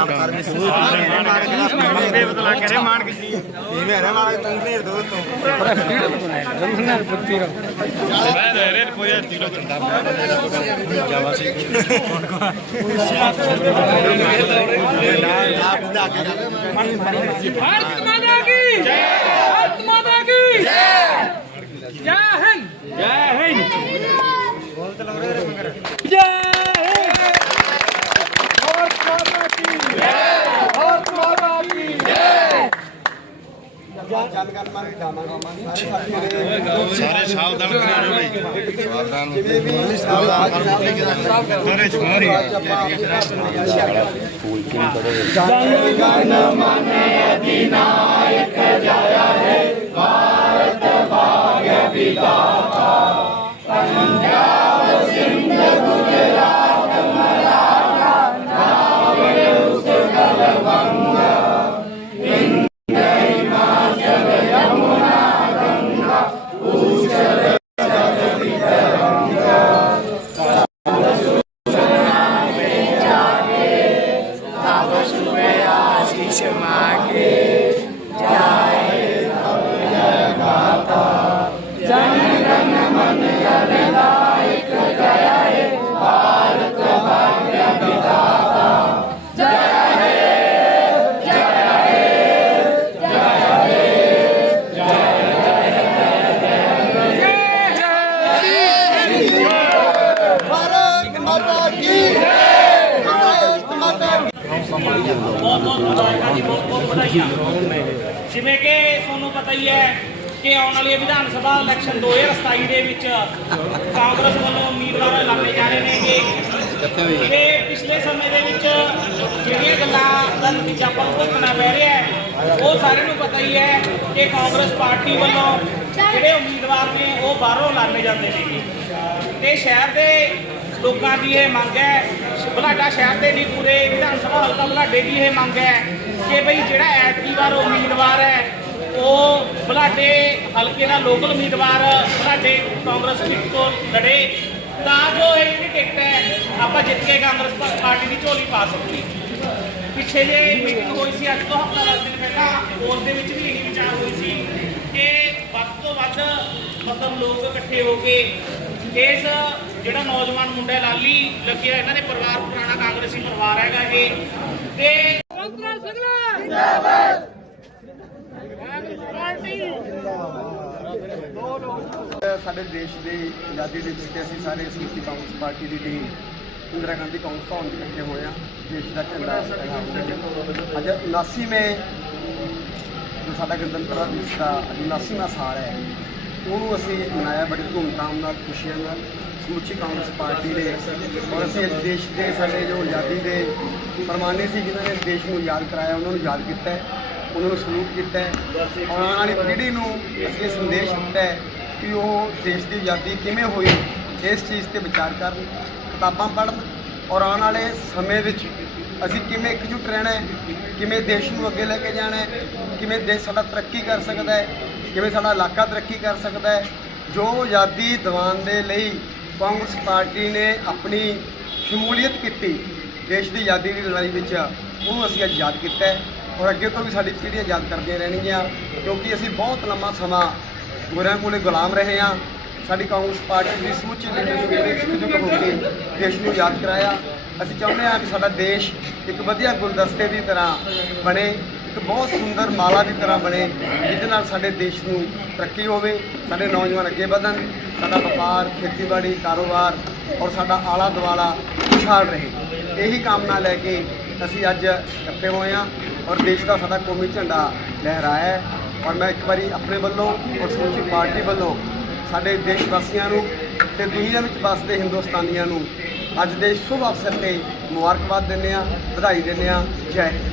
ਕੰਮਕਾਰ ਵਿੱਚ ਬਦਲਾ ਕਰੇ ਮਾਨ ਕੀ ਇਹ ਮੇਰੇ ਨਾਲ ਤੂੰ ਫੇਰ ਦੋਸਤੋ ਰਮਨ ਪੁੱਤੀ ਰੋ ਮੈਂ ਰੇ ਪੋਇਆ ਤੀਲੋ ਕੰਡਾ ਜਾਵਾ ਸੀ ਕੋਣ ਕੋ ਨਾ ਨਾ ਬੁੜਾ ਕੇ ਮਨ ਮਨ ਭਾਰਤ ਮਾਤਾ ਕੀ ਜੈ ਭਾਰਤ ਮਾਤਾ ਕੀ ਜੈ ਗੱਲ ਕਰਨ ਮਾਰ ਜਾਵਾਂਗੇ ਸਾਰੇ ਸਾਵਧਾਨ ਕਰਿਆ ਜੋ ਬਈ ਸਾਵਧਾਨ ਜਿਵੇਂ ਵੀ ਸਾਵਧਾਨ ਸਾਰੇ ਸਾਰੇ ਫੂਲ ਕਿਉਂ ਕਰੇ ਗੰਗ ਗਨ ਮਨ ਅਧਿਨਾਇਕ ਜਾਇਆ ਬਹੁਤ ਬਹੁਤ ਵਧਾਈਆਂ ਜੀ ਬਹੁਤ ਬਹੁਤ ਵਧਾਈਆਂ। ਜਿਵੇਂ ਕਿ ਤੁਹਾਨੂੰ ਪਤਾ ਹੀ ਹੈ ਕਿ ਆਉਣ ਵਾਲੀ ਵਿਧਾਨ ਸਭਾ ਇਲੈਕਸ਼ਨ 2027 ਦੇ ਵਿੱਚ ਕਾਂਗਰਸ ਵੱਲੋਂ ਉਮੀਦਵਾਰ ਐਲਾਨੇ ਜਾ ਰਹੇ ਨੇਗੇ। ਤੇ ਪਿਛਲੇ ਸਮੇਂ ਦੇ ਵਿੱਚ ਜਿਹੜੀਆਂ ਗੱਲਾਂ ਦਾ ਨਤੀਜਾ ਆਪਾਂ ਨੂੰ ਭੁਗਤਣਾ ਪੈ ਰਿਹਾ ਹੈ ਉਹ ਸਾਰਿਆਂ ਨੂੰ ਪਤਾ ਹੀ ਹੈ ਕਿ ਕਾਂਗਰਸ ਪਾਰਟੀ ਵੱਲੋਂ ਜਿਹੜੇ ਉਮੀਦਵਾਰ ਨੇ ਉਹ ਬਾਹਰੋਂ ਐਲਾਨੇ ਜਾਂਦੇ ਨੇਗੇ ਤੇ ਸ਼ਹਿਰ ਦੇ ਲੋਕਾਂ ਦੀ ਇਹ ਮੰਗ ਹੈ ਬਲਾਡਾ ਸ਼ਹਿਰ ਦੇ ਨਹੀਂ ਪੂਰੇ ਵਿਧਾਨ ਸਭਾ ਹਲਕਾ ਬਲਾਡੇ ਦੀ ਇਹ ਮੰਗ ਹੈ ਕਿ ਭਈ ਜਿਹੜਾ ਐਤਕੀ ਵਾਰ ਉਮੀਦਵਾਰ ਹੈ, ਉਹ ਬਲਾਡੇ ਹਲਕੇ ਦਾ ਲੋਕਲ ਉਮੀਦਵਾਰ ਬਲਾਡੇ ਕਾਂਗਰਸ ਟਿਕਟ ਤੋਂ ਲੜੇ, ਤਾਂ ਜੋ ਇਹ ਜਿਹੜੀ ਟਿਕਟ ਹੈ, ਆਪਾਂ ਜਿੱਤ ਕੇ ਕਾਂਗਰਸ ਪਾਰਟੀ ਦੀ ਝੋਲੀ ਪਾ ਸਕੀਏ। ਪਿੱਛੇ ਜੇ ਮੀਟਿੰਗ ਹੋਈ ਸੀ ਅੱਜ ਤੋਂ ਹਫ਼ਤਾ ਦਸ ਦਿਨ ਪਹਿਲਾਂ, ਉਸ ਦੇ ਵਿੱਚ ਵੀ ਇਹੀ ਵਿਚਾਰ ਹੋਈ ਸੀ ਕਿ ਵੱਧ ਤੋਂ ਵੱਧ ਮਤਲਬ ਲੋਕ ਇਕੱਠੇ ਹੋ ਕੇ ਇਸ ਜਿਹੜਾ ਨੌਜਵਾਨ ਮੁੰਡਾ ਲਾਲੀ ਲੱਗਿਆ ਇਹਨਾਂ ਦੇ ਪਰਿਵਾਰ ਪੁਰਾਣਾ ਕਾਂਗਰਸੀ ਪਰਿਵਾਰ ਹੈਗਾ ਇਹ। ਤੇ ਕਾਂਗਰਸ ਜਿੰਦਾਬਾਦ। ਸਾਡੇ ਦੇਸ਼ ਦੀ ਆਜ਼ਾਦੀ ਦੇ ਵਿੱਚ ਅਸੀਂ ਸਾਰੇ ਸਮੁੱਚੀ ਕਾਂਗਰਸ ਪਾਰਟੀ ਦੀ ਟੀਮ ਇੰਦਰਾ ਗਾਂਧੀ ਕਾਂਗਰਸ ਭਵਨ ਇਕੱਠੇ ਹੋਏ ਹਾਂ। ਦੇਸ਼ ਦਾ ਝੰਡਾ ਅੱਜ 79ਵੇਂ ਜੋ ਸਾਡਾ ਗਣਤੰਤਰ ਦਿਵਸ ਦਾ 79ਵਾਂ ਸਾਲ ਹੈ। ਉਹਨੂੰ ਅਸੀਂ ਮਨਾਇਆ ਬੜੀ ਧੂਮਧਾਮ ਨਾਲ, ਖੁਸ਼ੀਆਂ ਨਾਲ, ਸਮੁੱਚੀ ਕਾਂਗਰਸ ਪਾਰਟੀ ਦੇ। ਔਰ ਅਸੀਂ ਅੱਜ ਦੇਸ਼ ਦੇ ਸਾਡੇ ਜੋ ਆਜ਼ਾਦੀ ਦੇ ਫਰਮਾਨੇ ਸੀ, ਜਿਨ੍ਹਾਂ ਨੇ ਦੇਸ਼ ਨੂੰ ਯਾਦ ਕਰਾਇਆ, ਉਹਨਾਂ ਨੂੰ ਯਾਦ ਕੀਤਾ ਹੈ, ਉਹਨਾਂ ਨੂੰ ਸਲੂਟ ਕੀਤਾ ਹੈ। ਔਰ ਆਉਣ ਵਾਲੀ ਪੀੜ੍ਹੀ ਨੂੰ ਅਸੀਂ ਇਹ ਸੰਦੇਸ਼ ਦਿੱਤਾ ਹੈ ਕਿ ਉਹ ਦੇਸ਼ ਦੀ ਆਜ਼ਾਦੀ ਕਿਵੇਂ ਹੋਈ, ਇਸ ਚੀਜ਼ ਤੇ ਵਿਚਾਰ ਕਰਨ, ਕਿਤਾਬਾਂ ਪੜ੍ਹਨ ਔਰ ਆਉਣ ਵਾਲੇ ਸਮੇਂ ਵਿੱਚ ਅਸੀਂ ਕਿਵੇਂ ਇਕਜੁੱਟ ਰਹਿਣਾ ਹੈ, ਕਿਵੇਂ ਦੇਸ਼ ਨੂੰ ਅੱਗੇ ਲੈ ਕੇ ਜਾਣਾ ਹੈ, ਕਿਵੇਂ ਦੇਸ਼ ਸਾਡਾ ਤਰੱਕੀ ਕਰ ਸਕਦਾ ਹੈ ਕਿਵੇਂ ਸਾਡਾ ਇਲਾਕਾ ਤਰੱਕੀ ਕਰ ਸਕਦਾ ਹੈ? ਜੋ ਆਜ਼ਾਦੀ ਦਿਵਾਉਣ ਦੇ ਲਈ ਕਾਂਗਰਸ ਪਾਰਟੀ ਨੇ ਆਪਣੀ ਸ਼ਮੂਲੀਅਤ ਕੀਤੀ ਦੇਸ਼ ਦੀ ਆਜ਼ਾਦੀ ਦੀ ਲੜਾਈ ਵਿੱਚ ਉਹਨੂੰ ਅਸੀਂ ਅੱਜ ਯਾਦ ਕੀਤਾ ਹੈ ਔਰ ਅੱਗੇ ਤੋਂ ਵੀ ਸਾਡੀ ਪੀੜ੍ਹੀਆਂ ਯਾਦ ਕਰਦੀਆਂ ਰਹਿਣਗੀਆਂ ਕਿਉਂਕਿ ਅਸੀਂ ਬਹੁਤ ਲੰਮਾ ਸਮਾਂ ਗੋਰਿਆਂ ਕੋਲੇ ਗੁਲਾਮ ਰਹੇ ਹਾਂ। ਸਾਡੀ ਕਾਂਗਰਸ ਪਾਰਟੀ ਦੀ ਸਮੁੱਚੀ ਲੀਡਰਸ਼ਿਪ ਨੇ ਇਕਜੁੱਟ ਹੋ ਕੇ ਦੇਸ਼ ਨੂੰ ਯਾਦ ਕਰਾਇਆ। ਅਸੀਂ ਚਾਹੁੰਦੇ ਹਾਂ ਕਿ ਸਾਡਾ ਦੇਸ਼ ਇੱਕ ਵਧੀਆ ਗੁਲਦਸਤੇ ਦੀ ਤਰ੍ਹਾਂ ਬਣੇ ਇੱਕ ਬਹੁਤ ਸੁੰਦਰ ਮਾਲਾ ਦੀ ਤਰ੍ਹਾਂ ਬਣੇ, ਜਿਹਦੇ ਨਾਲ ਸਾਡੇ ਦੇਸ਼ ਨੂੰ ਤਰੱਕੀ ਹੋਵੇ, ਸਾਡੇ ਨੌਜਵਾਨ ਅੱਗੇ ਵਧਣ, ਸਾਡਾ ਵਪਾਰ, ਖੇਤੀਬਾੜੀ, ਕਾਰੋਬਾਰ ਔਰ ਸਾਡਾ ਆਲਾ ਦੁਆਲਾ ਖੁਸ਼ਹਾਲ ਰਹੇ। ਇਹੀ ਕਾਮਨਾ ਲੈ ਕੇ ਅਸੀਂ ਅੱਜ ਇਕੱਠੇ ਹੋਏ ਹਾਂ ਔਰ ਦੇਸ਼ ਦਾ ਸਾਡਾ ਕੌਮੀ ਝੰਡਾ ਲਹਿਰਾਇਆ ਔਰ ਮੈਂ ਇੱਕ ਵਾਰੀ ਆਪਣੇ ਵੱਲੋਂ ਔਰ ਸਮੁੱਚੀ ਪਾਰਟੀ ਵੱਲੋਂ ਸਾਡੇ ਦੇਸ਼ ਵਾਸੀਆਂ ਨੂੰ ਤੇ ਦੁਨੀਆ ਵਿੱਚ ਵੱਸਦੇ ਹਿੰਦੁਸਤਾਨੀਆਂ ਨੂੰ ਅੱਜ ਦੇ ਸ਼ੁਭ ਅਵਸਰ ਤੇ ਮੁਬਾਰਕਬਾਦ ਦਿੰਦੇ ਹਾਂ, ਵਧਾਈ ਦਿੰਦੇ ਹਾਂ। ਜੈ ਹਿੰਦ।